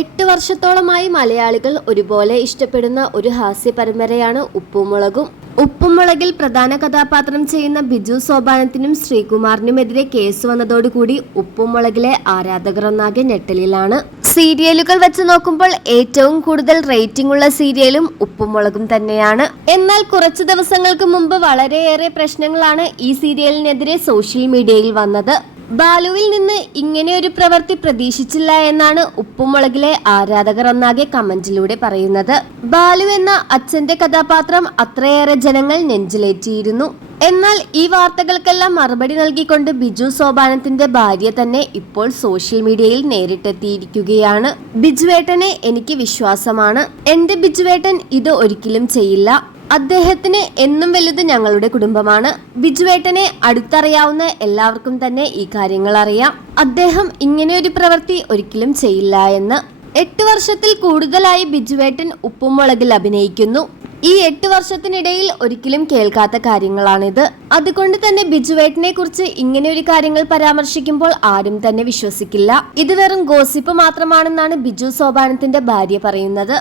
8 വർഷത്തോളമായി മലയാളികൾ ഒരുപോലെ ഇഷ്ടപ്പെടുന്ന ഒരു ഹാസ്യ പരമ്പരയാണ് ഉപ്പുമുളകും. ഉപ്പുമുളകിൽ പ്രധാന കഥാപാത്രം ചെയ്യുന്ന ബിജു സോപാനത്തിനും ശ്രീകുമാറിനുമെതിരെ കേസ് വന്നതോടുകൂടി ഉപ്പുമുളകിലെ ആരാധകർ ഒന്നാകെ ഞെട്ടലിലാണ്. സീരിയലുകൾ വെച്ച് നോക്കുമ്പോൾ ഏറ്റവും കൂടുതൽ റേറ്റിംഗ് ഉള്ള സീരിയലും ഉപ്പുമുളകും തന്നെയാണ്. എന്നാൽ കുറച്ചു ദിവസങ്ങൾക്ക് മുമ്പ് വളരെയേറെ പ്രശ്നങ്ങളാണ് ഈ സീരിയലിനെതിരെ സോഷ്യൽ മീഡിയയിൽ വന്നത്. ബാലുവിൽ നിന്ന് ഇങ്ങനെ ഒരു പ്രവൃത്തി പ്രതീക്ഷിച്ചില്ല എന്നാണ് ഉപ്പുമുളകിലെ ആരാധകർ ഒന്നാകെ കമന്റിലൂടെ പറയുന്നത്. ബാലു എന്ന അച്ഛന്റെ കഥാപാത്രം അത്രയേറെ ജനങ്ങൾ നെഞ്ചിലേറ്റിയിരുന്നു. എന്നാൽ ഈ വാർത്തകൾക്കെല്ലാം മറുപടി നൽകിക്കൊണ്ട് ബിജു സോപാനത്തിന്റെ ഭാര്യ തന്നെ ഇപ്പോൾ സോഷ്യൽ മീഡിയയിൽ നേരിട്ടെത്തിയിരിക്കുകയാണ്. ബിജുവേട്ടനെ എനിക്ക് വിശ്വാസമാണ്. എന്റെ ബിജുവേട്ടൻ ഇത് ഒരിക്കലും ചെയ്യില്ല. അദ്ദേഹത്തിന് എന്നും വലുത് ഞങ്ങളുടെ കുടുംബമാണ്. ബിജുവേട്ടനെ അടുത്തറിയാവുന്ന എല്ലാവർക്കും തന്നെ ഈ കാര്യങ്ങൾ അറിയാം. അദ്ദേഹം ഇങ്ങനെ ഒരു പ്രവൃത്തി ഒരിക്കലും ചെയ്യില്ല എന്ന്. 8 വർഷത്തിൽ കൂടുതലായി ബിജുവേട്ടൻ ഉപ്പുമുളകിൽ അഭിനയിക്കുന്നു. ഈ 8 വർഷത്തിനിടയിൽ ഒരിക്കലും കേൾക്കാത്ത കാര്യങ്ങളാണിത്. അതുകൊണ്ട് തന്നെ ബിജുവേട്ടനെ കുറിച്ച് ഇങ്ങനെ ഒരു കാര്യങ്ങൾ പരാമർശിക്കുമ്പോൾ ആരും തന്നെ വിശ്വസിക്കില്ല. ഇത് വെറും ഗോസിപ്പ് മാത്രമാണെന്നാണ് ബിജു സോപാനത്തിന്റെ ഭാര്യ പറയുന്നത്.